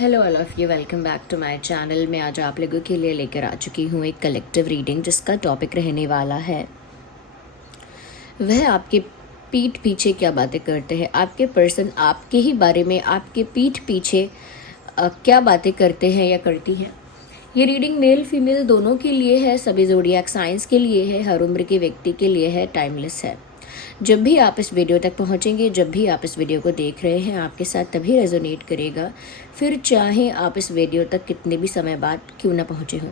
Hello all of you, welcome back to my channel. मैं आज आप लोगों के लिए लेकर आ चुकी हूँ एक कलेक्टिव रीडिंग जिसका टॉपिक रहने वाला है वह आपके पीठ पीछे क्या बातें करते हैं। आपके पर्सन आपके ही बारे में आपके पीठ पीछे क्या बातें करते हैं या करती हैं। ये रीडिंग मेल फीमेल दोनों के लिए है, सभी ज़ोडिएक साइंस के लिए है, हर उम्र के व्यक्ति के लिए है, टाइमलेस है। जब भी आप इस वीडियो तक पहुंचेंगे, जब भी आप इस वीडियो को देख रहे हैं, आपके साथ तभी रेजोनेट करेगा, फिर चाहे आप इस वीडियो तक कितने भी समय बाद क्यों ना पहुंचे हों।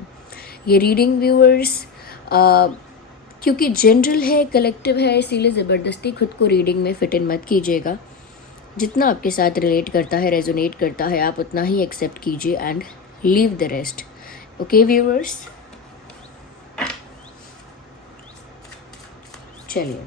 ये रीडिंग व्यूअर्स क्योंकि जनरल है, कलेक्टिव है, इसीलिए ज़बरदस्ती खुद को रीडिंग में फिट इन मत कीजिएगा। जितना आपके साथ रिलेट करता है, रेजोनेट करता है, आप उतना ही एक्सेप्ट कीजिए and leave the rest. Okay viewers, चलिए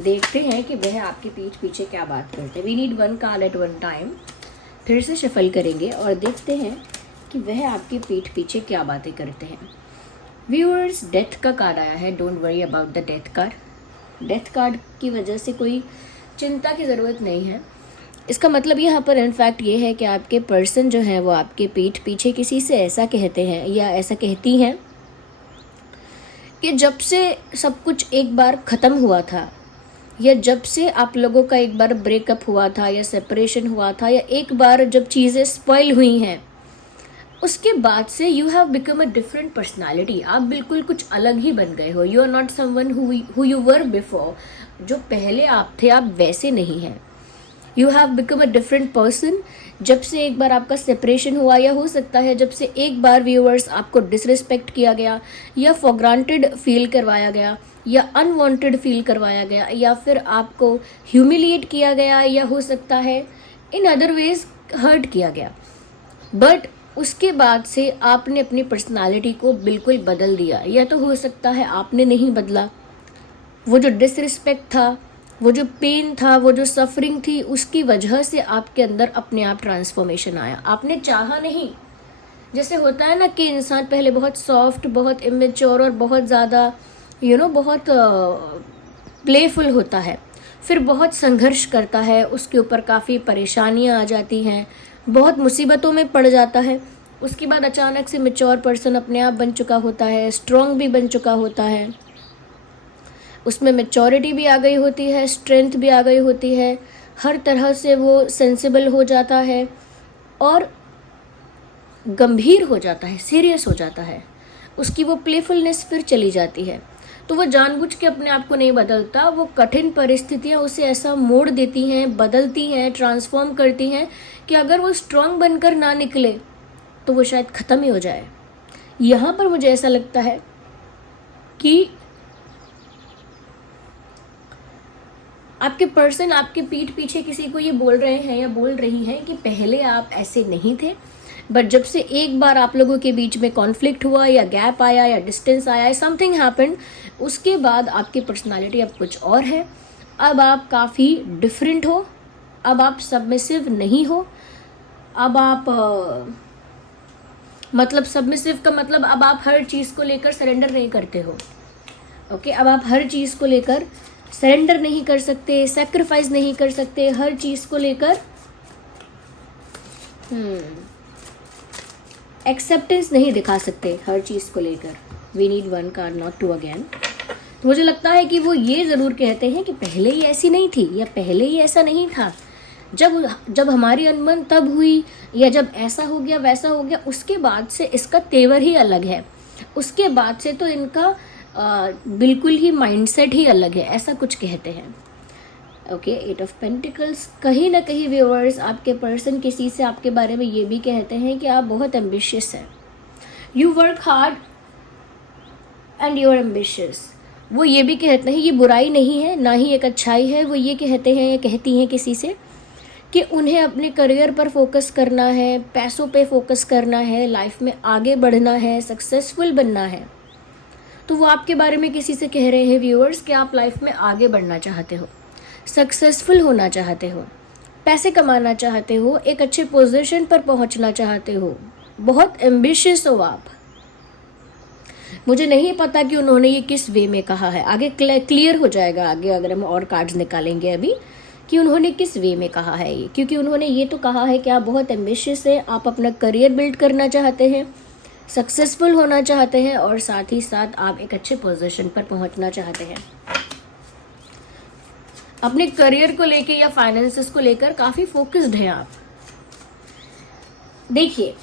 देखते हैं कि वह आपके पीठ पीछे क्या बात करते हैं। We need one card at one time. फिर से शफल करेंगे और देखते हैं कि वह आपके पीठ पीछे क्या बातें करते हैं। व्यूअर्स, डेथ का कार्ड आया है। Don't worry about the death card. Death card की वजह से कोई चिंता की ज़रूरत नहीं है। इसका मतलब यहाँ पर इनफैक्ट ये है कि आपके पर्सन जो है वो आपके पीठ पीछे किसी से ऐसा कहते हैं या ऐसा कहती हैं कि जब से सब कुछ एक बार ख़त्म हुआ था, या जब से आप लोगों का एक बार ब्रेकअप हुआ था या सेपरेशन हुआ था, या एक बार जब चीज़ें स्पॉइल हुई हैं, उसके बाद से you have become a different personality. आप बिल्कुल कुछ अलग ही बन गए हो। You are not someone who you were before. जो पहले आप थे, आप वैसे नहीं हैं। You have become a different person. जब से एक बार आपका सेपरेशन हुआ, या हो सकता है जब से एक बार व्यूअर्स आपको डिसरिस्पेक्ट किया गया, या फॉर ग्रांटेड फील करवाया गया, या अनवांटेड फील करवाया गया, या फिर आपको ह्यूमिलिएट किया गया, या हो सकता है इन अदर वेज हर्ट किया गया। बट उसके बाद से आपने अपनी पर्सनालिटी को बिल्कुल बदल दिया। या तो हो सकता है आपने नहीं बदला, वो जो डिसरिस्पेक्ट था, वो जो पेन था, वो जो सफरिंग थी, उसकी वजह से आपके अंदर अपने आप ट्रांसफॉर्मेशन आया। आपने चाहा नहीं। जैसे होता है ना कि इंसान पहले बहुत सॉफ्ट, बहुत इमेच्योर और बहुत ज़्यादा बहुत प्लेफुल होता है, फिर बहुत संघर्ष करता है, उसके ऊपर काफ़ी परेशानियां आ जाती हैं, बहुत मुसीबतों में पड़ जाता है। उसके बाद अचानक से मैच्योर पर्सन अपने आप बन चुका होता है, स्ट्रॉन्ग भी बन चुका होता है, उसमें मैच्योरिटी भी आ गई होती है, स्ट्रेंथ भी आ गई होती है, हर तरह से वो सेंसिबल हो जाता है और गंभीर हो जाता है, सीरियस हो जाता है। उसकी वो प्लेफुलनेस फिर चली जाती है। तो वो जानबूझ के अपने आप को नहीं बदलता। वो कठिन परिस्थितियाँ उसे ऐसा मोड़ देती हैं, बदलती हैं, ट्रांसफॉर्म करती हैं कि अगर वो स्ट्रांग बनकर ना निकले तो वो शायद ख़त्म ही हो जाए। यहाँ पर मुझे ऐसा लगता है कि आपके पर्सन आपके पीठ पीछे किसी को ये बोल रहे हैं या बोल रही हैं कि पहले आप ऐसे नहीं थे, बट जब से एक बार आप लोगों के बीच में कॉन्फ्लिक्ट हुआ, या गैप आया, या डिस्टेंस आया, समथिंग हैपेंड, उसके बाद आपकी पर्सनालिटी अब कुछ और है। अब आप काफ़ी डिफरेंट हो। अब आप सबमिसिव नहीं हो। अब आप मतलब सबमिसिव का मतलब अब आप हर चीज़ को लेकर सरेंडर नहीं करते हो। ओके, अब आप हर चीज़ को लेकर सरेंडर नहीं कर सकते, सेक्रीफाइस नहीं कर सकते, हर चीज़ को लेकर एक्सेप्टेंस नहीं दिखा सकते हर चीज़ को लेकर। We need one card, not two again. तो मुझे लगता है कि वो ये ज़रूर कहते हैं कि पहले ही ऐसी नहीं थी, या पहले ही ऐसा नहीं था। जब हमारी अनबन तब हुई, या जब ऐसा हो गया, वैसा हो गया, उसके बाद से इसका तेवर ही अलग है। उसके बाद से तो इनका बिल्कुल ही माइंडसेट ही अलग है, ऐसा कुछ कहते हैं। Okay, 8 of pentacles. कहीं ना कहीं व्यूअर्स आपके पर्सन किसी से आपके बारे में ये भी कहते हैं कि आप बहुत एम्बिशियस हैं। You work hard and you are ambitious. वो ये भी कहते हैं, ये बुराई नहीं है, ना ही एक अच्छाई है। वो ये कहते हैं या कहती हैं किसी से कि उन्हें अपने करियर पर फोकस करना है, पैसों पे फोकस करना है, लाइफ में आगे बढ़ना है, सक्सेसफुल बनना है। तो वो आपके बारे में किसी से कह रहे हैं व्यूअर्स कि आप लाइफ में आगे बढ़ना चाहते हो, सक्सेसफुल होना चाहते हो, पैसे कमाना चाहते हो, एक अच्छे पोजीशन पर पहुंचना चाहते हो, बहुत एम्बिशियस हो आप। मुझे नहीं पता कि उन्होंने ये किस वे में कहा है, आगे क्लियर हो जाएगा आगे अगर हम और कार्ड्स निकालेंगे अभी कि उन्होंने किस वे में कहा है ये। क्योंकि उन्होंने ये तो कहा है कि आप बहुत एम्बिशियस है, आप अपना करियर बिल्ड करना चाहते हैं, सक्सेसफुल होना चाहते हैं और साथ ही साथ आप एक अच्छे पोजीशन पर पहुंचना चाहते हैं। अपने करियर को लेके या फाइनेंसेस को लेकर काफ़ी फोकस्ड हैं आप। देखिए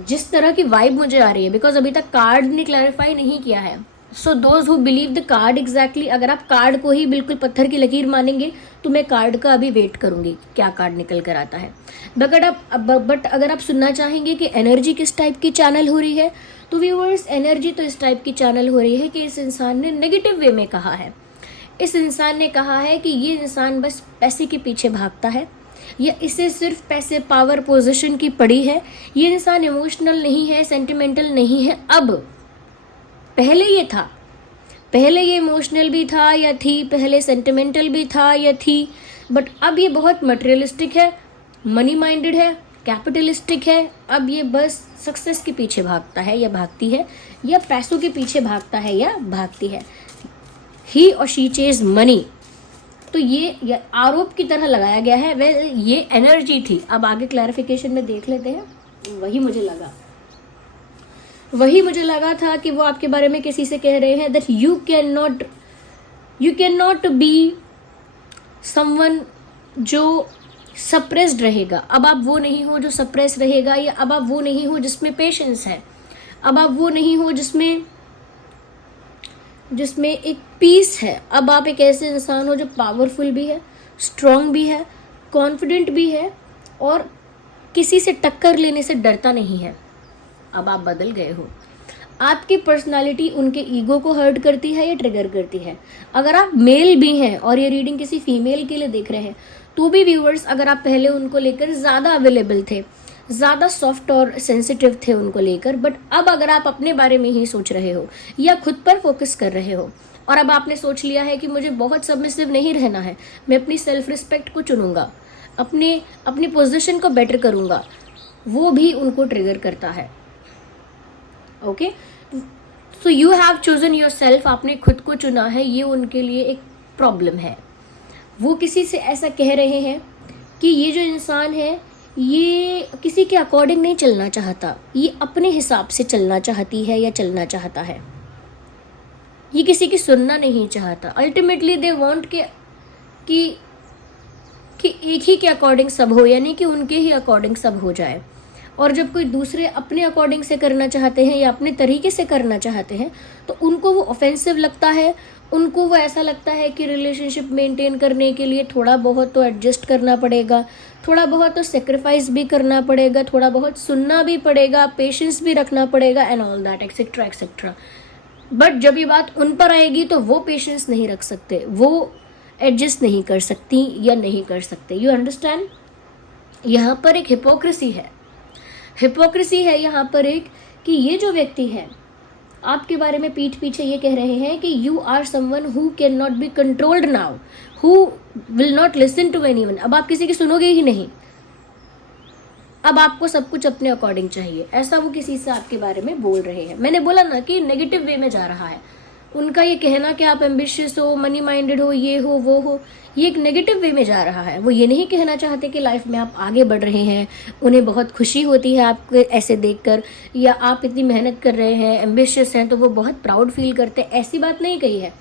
जिस तरह की वाइब मुझे आ रही है, बिकॉज अभी तक कार्ड ने क्लैरिफाई नहीं किया है, so those who believe the card exactly, अगर आप कार्ड को ही बिल्कुल पत्थर की लकीर मानेंगे तो मैं कार्ड का अभी वेट करूंगी क्या कार्ड निकल कर आता है। बट अगर आप सुनना चाहेंगे कि एनर्जी किस टाइप की चैनल हो रही है, तो व्यूअर्स एनर्जी तो इस टाइप की चैनल हो रही है कि इस इंसान ने नेगेटिव वे में कहा है। इस इंसान ने कहा है कि ये इंसान बस पैसे के पीछे भागता है या इसे सिर्फ पैसे पावर पोजीशन की पड़ी है। ये इंसान इमोशनल नहीं है, सेंटिमेंटल नहीं है। अब पहले ये था, पहले ये इमोशनल भी था या थी, पहले सेंटिमेंटल भी था या थी, बट अब ये बहुत मटेरियलिस्टिक है, मनी माइंडेड है, कैपिटलिस्टिक है। अब ये बस सक्सेस के पीछे भागता है या भागती है, या पैसों के पीछे भागता है या भागती है। ही और शी चेज मनी। तो ये आरोप की तरह लगाया गया है, वह ये एनर्जी थी। अब आगे क्लैरिफिकेशन में देख लेते हैं। वही मुझे लगा था कि वो आपके बारे में किसी से कह रहे हैं that you can not be someone जो सप्रेस्ड रहेगा। अब आप वो नहीं हो जो सप्रेस रहेगा, या अब आप वो नहीं हो जिसमें पेशेंस है, अब आप वो नहीं हो जिसमें एक पीस है। अब आप एक ऐसे इंसान हो जो पावरफुल भी है, स्ट्रांग भी है, कॉन्फिडेंट भी है और किसी से टक्कर लेने से डरता नहीं है। अब आप बदल गए हो। आपकी पर्सनालिटी उनके ईगो को हर्ट करती है या ट्रिगर करती है। अगर आप मेल भी हैं और ये रीडिंग किसी फीमेल के लिए देख रहे हैं तो भी व्यूअर्स, अगर आप पहले उनको लेकर ज़्यादा अवेलेबल थे, ज़्यादा सॉफ्ट और सेंसिटिव थे उनको लेकर, बट अब अगर आप अपने बारे में ही सोच रहे हो या खुद पर फोकस कर रहे हो और अब आपने सोच लिया है कि मुझे बहुत सबमिसिव नहीं रहना है, मैं अपनी सेल्फ रिस्पेक्ट को चुनूंगा, अपनी पोजीशन को बेटर करूंगा, वो भी उनको ट्रिगर करता है। Okay, so you have chosen your self. आपने खुद को चुना है, ये उनके लिए एक प्रॉब्लम है। वो किसी से ऐसा कह रहे हैं कि ये जो इंसान है ये किसी के अकॉर्डिंग नहीं चलना चाहता, ये अपने हिसाब से चलना चाहती है या चलना चाहता है, ये किसी की सुनना नहीं चाहता। अल्टीमेटली दे वांट कि एक ही के अकॉर्डिंग सब हो, यानी कि उनके ही अकॉर्डिंग सब हो जाए। और जब कोई दूसरे अपने अकॉर्डिंग से करना चाहते हैं या अपने तरीके से करना चाहते हैं तो उनको वो ऑफेंसिव लगता है। उनको वो ऐसा लगता है कि रिलेशनशिप मेंटेन करने के लिए थोड़ा बहुत तो एडजस्ट करना पड़ेगा, थोड़ा बहुत तो सेक्रीफाइस भी करना पड़ेगा, थोड़ा बहुत सुनना भी पड़ेगा, पेशेंस भी रखना पड़ेगा and all that etcetera etcetera. But जब ये बात उन पर आएगी तो वो पेशेंस नहीं रख सकते, वो एडजस्ट नहीं कर सकती या नहीं कर सकते। You understand? यहाँ पर एक हिपोक्रेसी है यहाँ पर एक, कि ये जो व्यक्ति है आपके बारे में पीठ पीछे ये कह रहे हैं कि you are someone who can not be controlled now, who will not listen to anyone. अब आप किसी की सुनोगे ही नहीं, अब आपको सब कुछ अपने अकॉर्डिंग चाहिए, ऐसा वो किसी से आपके बारे में बोल रहे हैं। मैंने बोला ना कि नेगेटिव वे में जा रहा है उनका ये कहना कि आप एम्बिशियस हो, मनी माइंडेड हो, ये हो वो हो, ये एक नेगेटिव वे में जा रहा है। वो ये नहीं कहना चाहते कि लाइफ में आप आगे बढ़ रहे हैं, उन्हें बहुत खुशी होती है आपको ऐसे देखकर, या आप इतनी मेहनत कर रहे हैं, एम्बिशियस हैं तो वो बहुत प्राउड फील करते हैं, ऐसी बात नहीं कही है।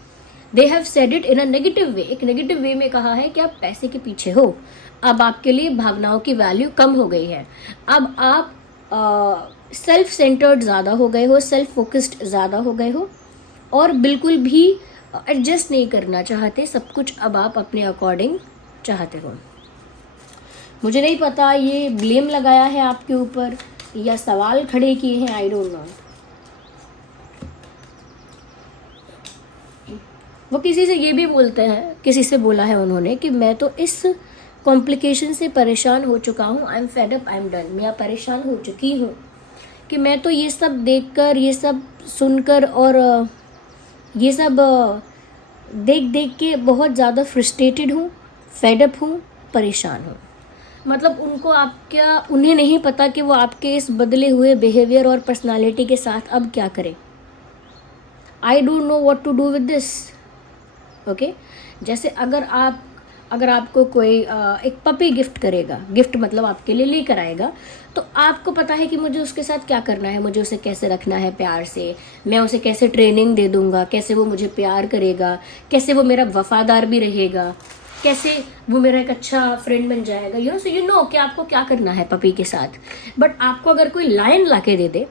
They have said it in a negative way. एक नेगेटिव वे में कहा है कि आप पैसे के पीछे हो, अब आपके लिए भावनाओं की वैल्यू कम हो गई है, अब आप सेल्फ सेंटर्ड ज़्यादा हो गए हो, सेल्फ फोकस्ड ज़्यादा हो गए हो और बिल्कुल भी एडजस्ट नहीं करना चाहते, सब कुछ अब आप अपने अकॉर्डिंग चाहते हो। मुझे नहीं पता ये ब्लेम लगाया है आपके ऊपर या सवाल खड़े किए हैं, आई डोंट नो। वो किसी से ये भी बोलते हैं, किसी से बोला है उन्होंने कि मैं तो इस कॉम्प्लिकेशन से परेशान हो चुका हूँ, I am fed up, I am done. मैं परेशान हो चुकी हूँ कि मैं तो ये सब देखकर, ये सब सुनकर और ये सब देख के बहुत ज़्यादा फ्रस्ट्रेटेड हूँ, फेड अप हूँ, परेशान हूँ। मतलब उनको आपका उन्हें नहीं पता कि वो आपके इस बदले हुए बिहेवियर और पर्सनालिटी के साथ अब क्या करें। I don't know what to do with this. Okay, जैसे अगर आपको कोई एक पपी गिफ्ट करेगा, गिफ्ट मतलब आपके लिए लेकर आएगा, तो आपको पता है कि मुझे उसके साथ क्या करना है, मुझे उसे कैसे रखना है प्यार से, मैं उसे कैसे ट्रेनिंग दे दूंगा, कैसे वो मुझे प्यार करेगा, कैसे वो मेरा वफादार भी रहेगा, कैसे वो मेरा एक अच्छा फ्रेंड बन जाएगा। सो यू नो कि आपको क्या करना है पपी के साथ। बट आपको अगर कोई लायन ला के दे दे,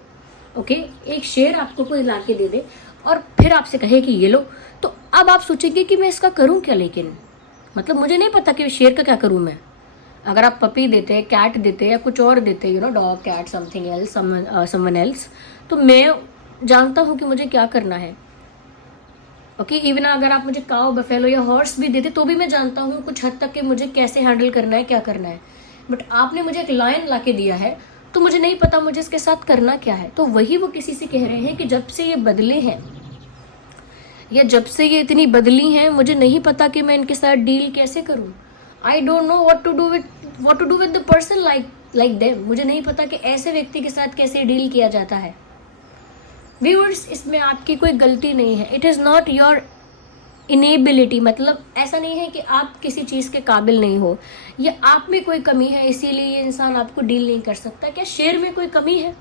ओके, एक शेर आपको कोई ला के दे दे और फिर आपसे कहे कि ये लो, तो अब आप सोचेंगे कि मैं इसका करूं क्या, लेकिन मतलब मुझे नहीं पता कि शेर का क्या करूं मैं। अगर आप पपी देते, कैट देते या कुछ और देते, dog, cat, something else, someone else, तो मैं जानता हूं कि मुझे क्या करना है। ओके, इवन अगर आप मुझे काऊ, बफेलो या हॉर्स भी देते तो भी मैं जानता हूँ कुछ हद तक कि मुझे कैसे हैंडल करना है, क्या करना है। बट आपने मुझे एक लायन ला के दिया है तो मुझे नहीं पता मुझे इसके साथ करना क्या है। तो वही वो किसी से कह रहे हैं कि जब से ये बदले हैं या जब से ये इतनी बदली हैं, मुझे नहीं पता कि मैं इनके साथ डील कैसे करूं। I don't know what to do with the person like them. मुझे नहीं पता कि ऐसे व्यक्ति के साथ कैसे डील किया जाता है। व्यूअर्स, इसमें आपकी कोई गलती नहीं है। It is not your inability, मतलब ऐसा नहीं है कि आप किसी चीज़ के काबिल नहीं हो या आप में कोई कमी है इसीलिए ये इंसान आपको डील नहीं कर सकता। क्या शेर में कोई कमी है?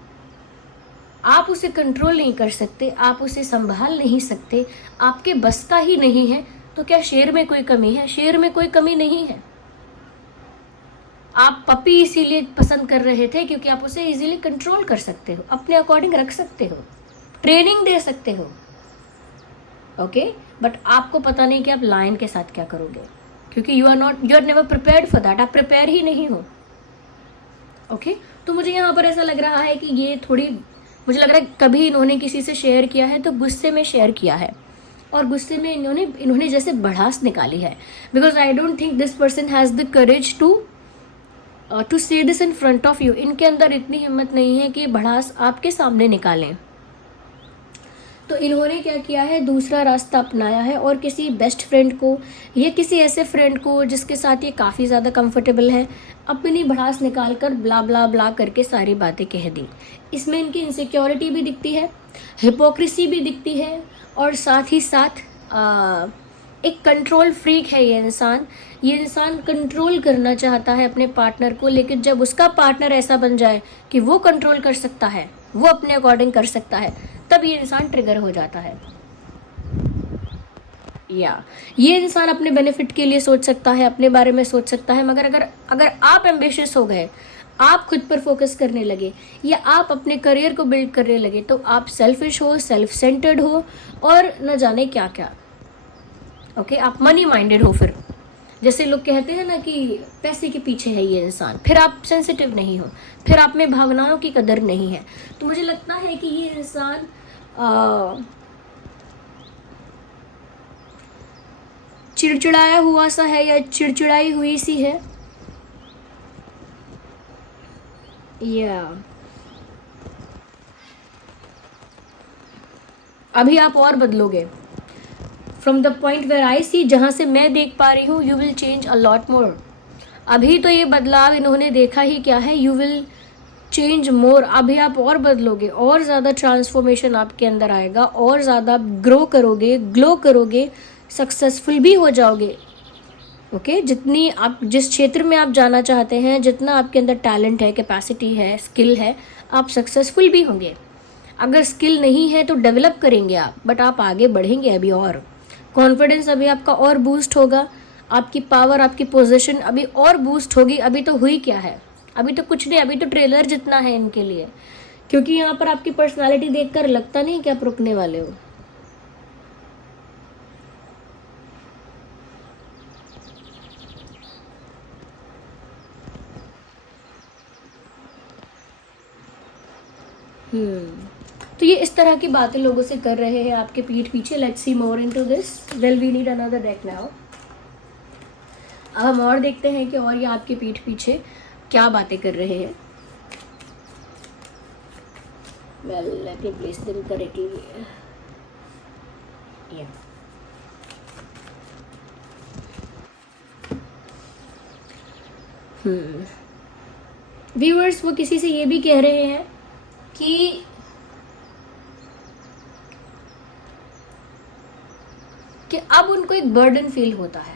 आप उसे कंट्रोल नहीं कर सकते, आप उसे संभाल नहीं सकते, आपके बस का ही नहीं है, तो क्या शेर में कोई कमी है? शेर में कोई कमी नहीं है। आप पपी इसीलिए पसंद कर रहे थे क्योंकि आप उसे इजीली कंट्रोल कर सकते हो, अपने अकॉर्डिंग रख सकते हो, ट्रेनिंग दे सकते हो। ओके, बट आपको पता नहीं कि आप लायन के साथ क्या करोगे, क्योंकि you are never prepared for that. आप प्रिपेयर ही नहीं हो। ओके, तो मुझे यहाँ पर ऐसा लग रहा है कि ये थोड़ी, मुझे लग रहा है कभी इन्होंने किसी से शेयर किया है तो गुस्से में शेयर किया है, और गुस्से में इन्होंने जैसे भड़ास निकाली है। Because I don't think this person has the courage to say this in front of you. इनके अंदर इतनी हिम्मत नहीं है कि भड़ास आपके सामने निकालें। तो इन्होंने क्या किया है, दूसरा रास्ता अपनाया है और किसी बेस्ट फ्रेंड को या किसी ऐसे फ्रेंड को जिसके साथ ये काफ़ी ज़्यादा कंफर्टेबल है, अपनी भड़ास निकाल कर ब्ला ब्ला ब्ला करके सारी बातें कह दी। इसमें इनकी इनसिक्योरिटी भी दिखती है, हिपोक्रेसी भी दिखती है, और साथ ही साथ एक कंट्रोल फ्रीक है ये इंसान। ये इंसान कंट्रोल करना चाहता है अपने पार्टनर को, लेकिन जब उसका पार्टनर ऐसा बन जाए कि वो कंट्रोल कर सकता है, वो अपने अकॉर्डिंग कर सकता है, तब ये इंसान ट्रिगर हो जाता है। या ये इंसान अपने बेनिफिट के लिए सोच सकता है, अपने बारे में सोच सकता है, मगर अगर आप एम्बिशियस हो गए, आप खुद पर फोकस करने लगे या आप अपने करियर को बिल्ड करने लगे, तो आप सेल्फिश हो, सेल्फ सेंटर्ड हो और न जाने क्या क्या। ओके, आप मनी माइंडेड हो। फिर जैसे लोग कहते हैं ना कि पैसे के पीछे है ये इंसान, फिर आप सेंसिटिव नहीं हो, फिर आप में भावनाओं की कदर नहीं है। तो मुझे लगता है कि ये इंसान चिड़चिड़ाया हुआ सा है या चिड़चिड़ाई हुई सी है। या अभी आप और बदलोगे। From the point where I see, जहाँ से मैं देख पा रही हूँ, you will change a lot more. अभी तो ये बदलाव इन्होंने देखा ही क्या है, यू विल चेंज मोर। अभी आप और बदलोगे, और ज़्यादा ट्रांसफॉर्मेशन आपके अंदर आएगा, और ज़्यादा ग्रो करोगे, ग्लो करोगे, सक्सेसफुल भी हो जाओगे। ओके, जितनी आप जिस क्षेत्र में आप जाना चाहते हैं, जितना आपके अंदर टैलेंट है, कैपेसिटी है, स्किल है, आप सक्सेसफुल भी होंगे। अगर स्किल नहीं है तो डेवलप करेंगे आप, बट आप आगे बढ़ेंगे अभी, और कॉन्फिडेंस अभी आपका और बूस्ट होगा, आपकी पावर, आपकी पोजीशन अभी और बूस्ट होगी। अभी तो हुई क्या है, अभी तो कुछ नहीं, अभी तो ट्रेलर जितना है इनके लिए, क्योंकि यहाँ पर आपकी पर्सनालिटी देखकर लगता नहीं कि आप रुकने वाले हो। तो ये इस तरह की बातें लोगों से कर रहे हैं आपके पीठ पीछे। Let's see more into this. Well, we need another deck now. अब हम और देखते हैं कि और ये आपके पीठ पीछे क्या बातें कर रहे हैं। Well, let me place them correctly. या व्यूअर्स वो किसी से ये भी कह रहे हैं कि अब उनको एक बर्डन फील होता है,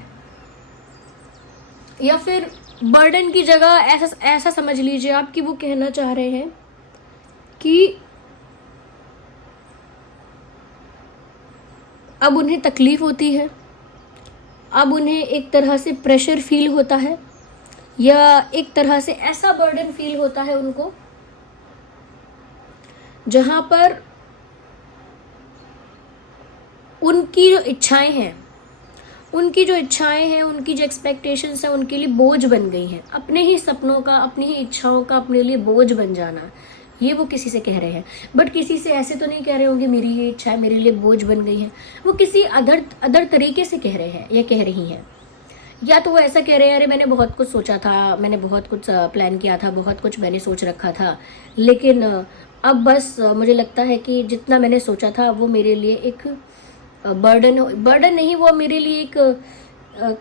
या फिर बर्डन की जगह ऐसा समझ लीजिए आप कि वो कहना चाह रहे हैं कि अब उन्हें तकलीफ होती है, अब उन्हें एक तरह से प्रेशर फील होता है, या एक तरह से ऐसा बर्डन फील होता है उनको जहां पर उनकी जो इच्छाएं हैं, उनकी जो एक्सपेक्टेशंस हैं उनके लिए बोझ बन गई हैं। अपने ही सपनों का, अपनी ही इच्छाओं का अपने लिए बोझ बन जाना, ये वो किसी से कह रहे हैं। बट किसी से ऐसे तो नहीं कह रहे होंगे मेरी ये इच्छा मेरे लिए बोझ बन गई है, वो किसी अदर तरीके से कह रहे हैं या कह रही हैं। या तो वो ऐसा कह रहे हैं, अरे मैंने बहुत कुछ सोचा था, मैंने बहुत कुछ प्लान किया था, बहुत कुछ मैंने सोच रखा था, लेकिन अब बस मुझे लगता है कि जितना मैंने सोचा था वो मेरे लिए एक बर्डन नहीं, वो मेरे लिए एक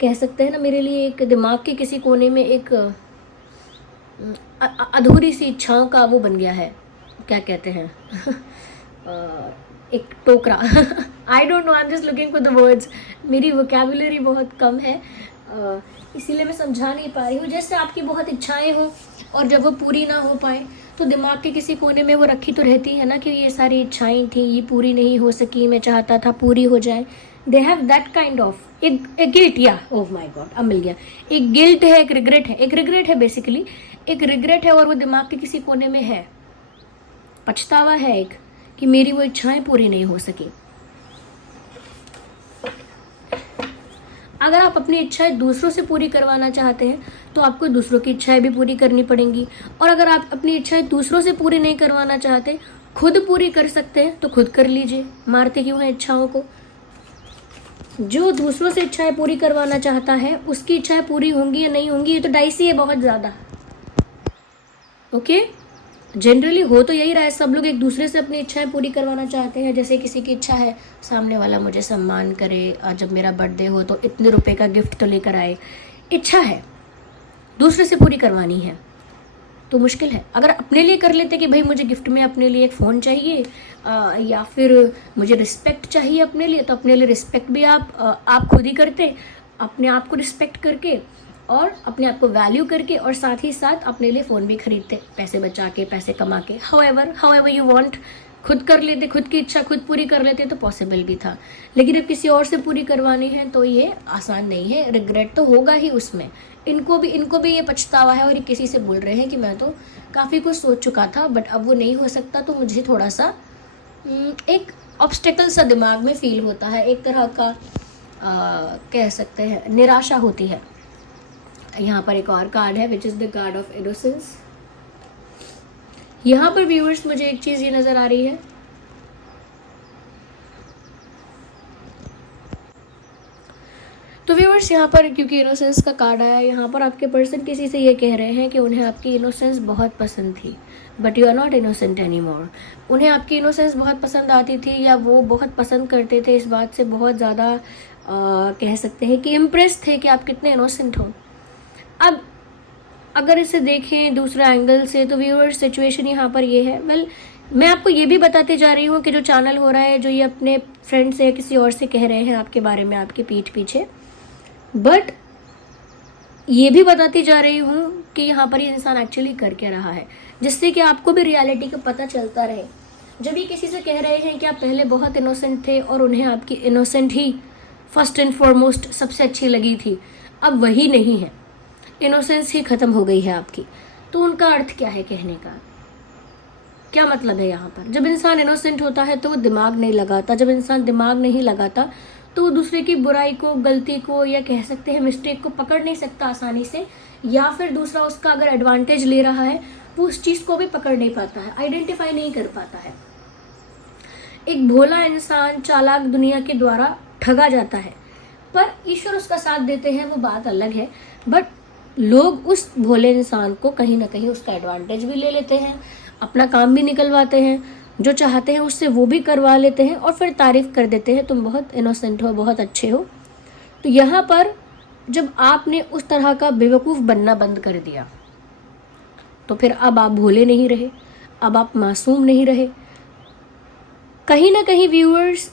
कह सकते हैं ना, मेरे लिए एक दिमाग के किसी कोने में एक अधूरी सी इच्छाओं का वो बन गया है, क्या कहते हैं एक टोकरा। आई don't no, I am just looking for the words, मेरी वोकैबुलरी बहुत कम है, इसीलिए मैं समझा नहीं पा रही हूँ। जैसे आपकी बहुत इच्छाएं हो और जब वो पूरी ना हो पाए तो दिमाग के किसी कोने में वो रखी तो रहती है ना कि ये सारी इच्छाएं थी, ये पूरी नहीं हो सकी, मैं चाहता था पूरी हो जाए। They have that kind of एक गिल्ट, या ओह माय गॉड अब मिल गया, एक गिल्ट है, एक रिग्रेट है बेसिकली, एक रिग्रेट है और वो दिमाग के किसी कोने में है, पछतावा है एक कि मेरी वो इच्छाएं पूरी नहीं हो सकी। अगर आप अपनी इच्छाएं दूसरों से पूरी करवाना चाहते हैं तो आपको दूसरों की इच्छाएं भी पूरी करनी पड़ेंगी, और अगर आप अपनी इच्छाएं दूसरों से पूरी नहीं करवाना चाहते, खुद पूरी कर सकते हैं तो खुद कर लीजिए, मारते क्यों हैं इच्छाओं को। जो दूसरों से इच्छाएं पूरी करवाना चाहता है उसकी इच्छाएं पूरी होंगी या नहीं होंगी ये तो डाइसी है बहुत ज़्यादा। ओके, जनरली हो तो यही रहा है, सब लोग एक दूसरे से अपनी इच्छाएं पूरी करवाना चाहते हैं। जैसे किसी की इच्छा है सामने वाला मुझे सम्मान करे, जब मेरा बर्थडे हो तो इतने रुपए का गिफ्ट तो लेकर आए, इच्छा है दूसरे से पूरी करवानी है तो मुश्किल है। अगर अपने लिए कर लेते कि भाई मुझे गिफ्ट में अपने लिए एक फ़ोन चाहिए या फिर मुझे रिस्पेक्ट चाहिए अपने लिए, तो अपने लिए रिस्पेक्ट भी आप खुद ही करते, अपने आप को रिस्पेक्ट करके और अपने आप को वैल्यू करके, और साथ ही साथ अपने लिए फ़ोन भी खरीदते, पैसे बचा के, पैसे कमा के, हाउएवर यू वांट, खुद कर लेते, खुद की इच्छा खुद पूरी कर लेते तो पॉसिबल भी था। लेकिन अब किसी और से पूरी करवानी है तो ये आसान नहीं है, रिग्रेट तो होगा ही उसमें। इनको भी ये पछतावा है और ये किसी से बोल रहे हैं कि मैं तो काफ़ी कुछ सोच चुका था बट अब वो नहीं हो सकता, तो मुझे थोड़ा सा एक ऑब्स्टेकल सा दिमाग में फील होता है, एक तरह का कह सकते हैं निराशा होती है। यहाँ पर एक और कार्ड है which is the card of innocence. यहाँ पर व्यूअर्स मुझे एक चीज़ ये नज़र आ रही है, तो व्यूअर्स यहाँ पर क्योंकि इनोसेंस का कार्ड आया, यहाँ पर आपके पर्सन किसी से ये कह रहे हैं कि उन्हें आपकी इनोसेंस बहुत पसंद थी but you are not innocent any more. उन्हें आपकी इनोसेंस बहुत पसंद आती थी या वो बहुत पसंद करते थे, इस बात से बहुत ज़्यादा कह सकते हैं कि इम्प्रेस थे कि आप कितने इनोसेंट हो। अब अगर इसे देखें दूसरे एंगल से तो व्यूअर्स सिचुएशन यहाँ पर ये है, मैं आपको ये भी बताते जा रही हूँ कि जो चैनल हो रहा है, जो ये अपने फ्रेंड से या किसी और से कह रहे हैं आपके बारे में आपकी पीठ पीछे, बट ये भी बताती जा रही हूँ कि यहाँ पर ये इंसान एक्चुअली कर क्या रहा है, जिससे कि आपको भी रियलिटी का पता चलता रहे। जब ये किसी से कह रहे हैं कि आप पहले बहुत इनोसेंट थे और उन्हें आपकी innocent he first and foremost सबसे अच्छी लगी थी, अब वही नहीं है, इनोसेंस ही ख़त्म हो गई है आपकी, तो उनका अर्थ क्या है कहने का, क्या मतलब है यहाँ पर। जब इंसान इनोसेंट होता है तो वो दिमाग नहीं लगाता, जब इंसान दिमाग नहीं लगाता तो वो दूसरे की बुराई को, गलती को या कह सकते हैं मिस्टेक को पकड़ नहीं सकता आसानी से, या फिर दूसरा उसका अगर एडवांटेज ले रहा है वो उस चीज़ को भी पकड़ नहीं पाता है, आइडेंटिफाई नहीं कर पाता है। एक भोला इंसान चालाक दुनिया के द्वारा ठगा जाता है, पर ईश्वर उसका साथ देते हैं, वो बात अलग है। बट लोग उस भोले इंसान को कहीं ना कहीं उसका एडवांटेज भी ले लेते हैं, अपना काम भी निकलवाते हैं, जो चाहते हैं उससे वो भी करवा लेते हैं और फिर तारीफ कर देते हैं तुम बहुत इनोसेंट हो, बहुत अच्छे हो। तो यहाँ पर जब आपने उस तरह का बेवकूफ़ बनना बंद कर दिया, तो फिर अब आप भोले नहीं रहे, अब आप मासूम नहीं रहे। कहीं ना कहीं व्यूअर्स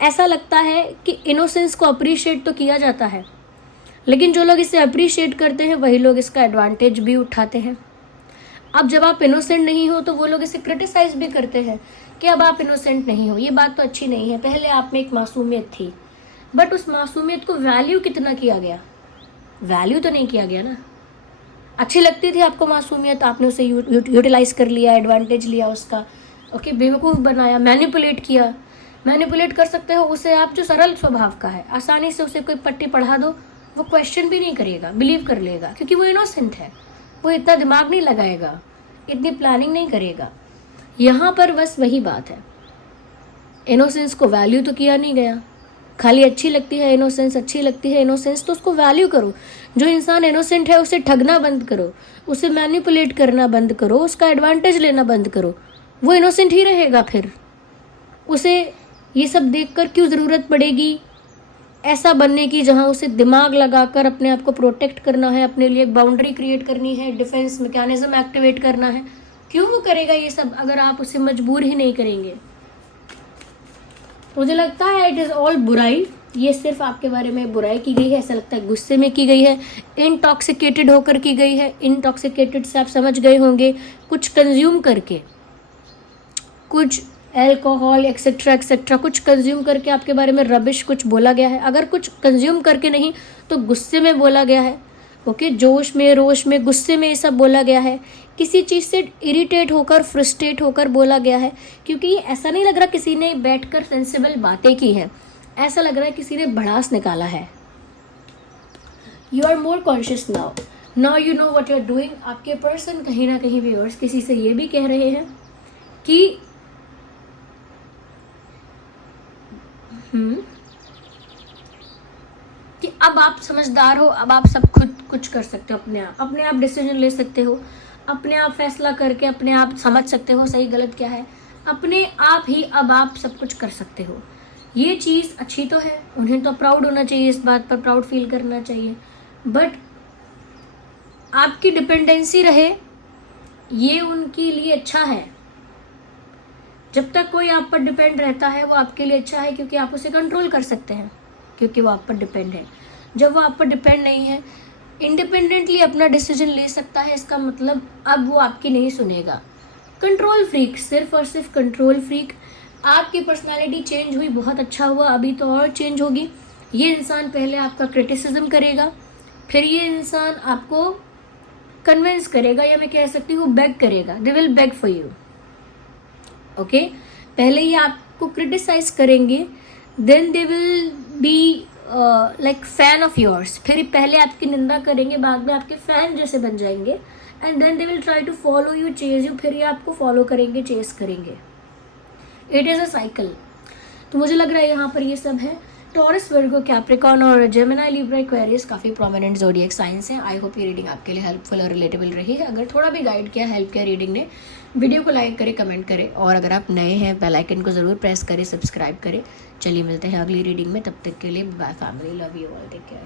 ऐसा लगता है कि इनोसेंस को अप्रिशिएट तो किया जाता है, लेकिन जो लोग इसे अप्रिशिएट करते हैं वही लोग इसका एडवांटेज भी उठाते हैं। अब जब आप इनोसेंट नहीं हो तो वो लोग इसे क्रिटिसाइज भी करते हैं कि अब आप इनोसेंट नहीं हो, ये बात तो अच्छी नहीं है, पहले आप में एक मासूमियत थी। बट उस मासूमियत को वैल्यू कितना किया गया? वैल्यू तो नहीं किया गया ना। अच्छी लगती थी आपको मासूमियत, आपने उसे यूटिलाइज कर लिया, एडवांटेज लिया उसका, ओके, बेवकूफ़ बनाया, मैनिपुलेट किया। मैनिपुलेट कर सकते हो उसे आप जो सरल स्वभाव का है, आसानी से उसे कोई पट्टी पढ़ा दो, वो क्वेश्चन भी नहीं करेगा, बिलीव कर लेगा, क्योंकि वो इनोसेंट है, वो इतना दिमाग नहीं लगाएगा, इतनी प्लानिंग नहीं करेगा। यहाँ पर बस वही बात है, इनोसेंस को वैल्यू तो किया नहीं गया। खाली अच्छी लगती है इनोसेंस, अच्छी लगती है इनोसेंस, तो उसको वैल्यू करो। जो इंसान इनोसेंट है उसे ठगना बंद करो, उसे मैनिपुलेट करना बंद करो, उसका एडवांटेज लेना बंद करो, वो इनोसेंट ही रहेगा। फिर उसे ये सब देखकर क्यों ज़रूरत पड़ेगी ऐसा बनने की, जहाँ उसे दिमाग लगाकर अपने आप को प्रोटेक्ट करना है, अपने लिए एक बाउंड्री क्रिएट करनी है, डिफेंस मैकेनिज्म एक्टिवेट करना है। क्यों वो करेगा ये सब अगर आप उसे मजबूर ही नहीं करेंगे? मुझे लगता है इट इज़ ऑल बुराई, ये सिर्फ आपके बारे में बुराई की गई है, ऐसा लगता है गुस्से में की गई है, इंटॉक्सिकेटेड होकर की गई है। इंटॉक्सिकेटेड से आप समझ गए होंगे, कुछ कंज्यूम करके, कुछ एल्कोहल एक्सेट्रा एक्सेट्रा कुछ कंज्यूम करके आपके बारे में रबिश कुछ बोला गया है। अगर कुछ कंज्यूम करके नहीं तो गुस्से में बोला गया है, ओके, जोश में, रोश में, गुस्से में ये सब बोला गया है। किसी चीज़ से इरिटेट होकर, फ्रस्ट्रेट होकर बोला गया है, क्योंकि ऐसा नहीं लग रहा किसी ने बैठकर सेंसिबल बातें की हैं, ऐसा लग रहा है किसी ने भड़ास निकाला है। You are more conscious now you know what you are doing. आपके पर्सन कहीं ना कहीं व्यूअर्स किसी से ये भी कह रहे हैं कि अब आप समझदार हो, अब आप सब खुद कुछ कर सकते हो, अपने आप डिसीजन ले सकते हो, अपने आप फैसला करके अपने आप समझ सकते हो सही गलत क्या है, अपने आप ही अब आप सब कुछ कर सकते हो। ये चीज़ अच्छी तो है, उन्हें तो प्राउड होना चाहिए, इस बात पर प्राउड फील करना चाहिए, बट आपकी डिपेंडेंसी रहे ये उनके लिए अच्छा है। जब तक कोई आप पर डिपेंड रहता है वो आपके लिए अच्छा है, क्योंकि आप उसे कंट्रोल कर सकते हैं, क्योंकि वो आप पर डिपेंड है। जब वो आप पर डिपेंड नहीं है, इंडिपेंडेंटली अपना डिसीजन ले सकता है, इसका मतलब अब वो आपकी नहीं सुनेगा। कंट्रोल फ्रीक, सिर्फ और सिर्फ कंट्रोल फ्रीक। आपकी पर्सनालिटी चेंज हुई, बहुत अच्छा हुआ, अभी तो और चेंज होगी। ये इंसान पहले आपका क्रिटिसिज्म करेगा, फिर ये इंसान आपको कन्विंस करेगा, या मैं कह सकती हूँ बेग करेगा, they will beg for you, okay. पहले ये आपको क्रिटिसाइज करेंगे, then they will be like fan of yours, फिर पहले आपकी निंदा करेंगे, बाद में आपके फैन जैसे बन जाएंगे, and then they will try to follow you, chase you, फिर ये आपको फॉलो करेंगे, चेस करेंगे। It is a cycle. तो मुझे लग रहा है यहाँ पर ये सब है। टॉरस, वर्गो, कैप्रिकॉर्न और जेमिनी, लिब्रा, एक्वेरियस काफ़ी प्रोमिनेंट ज़ोडिएक साइंस हैं। आई होप ये रीडिंग आपके लिए हेल्पफुल और रिलेटेबल रही है। अगर थोड़ा भी गाइड किया, हेल्प किया रीडिंग ने, वीडियो को लाइक करें, कमेंट करें, और अगर आप नए हैं बेल आइकन को ज़रूर प्रेस करें, सब्सक्राइब करें। चलिए मिलते हैं अगली रीडिंग में, तब तक के लिए bye family, love you all, take care.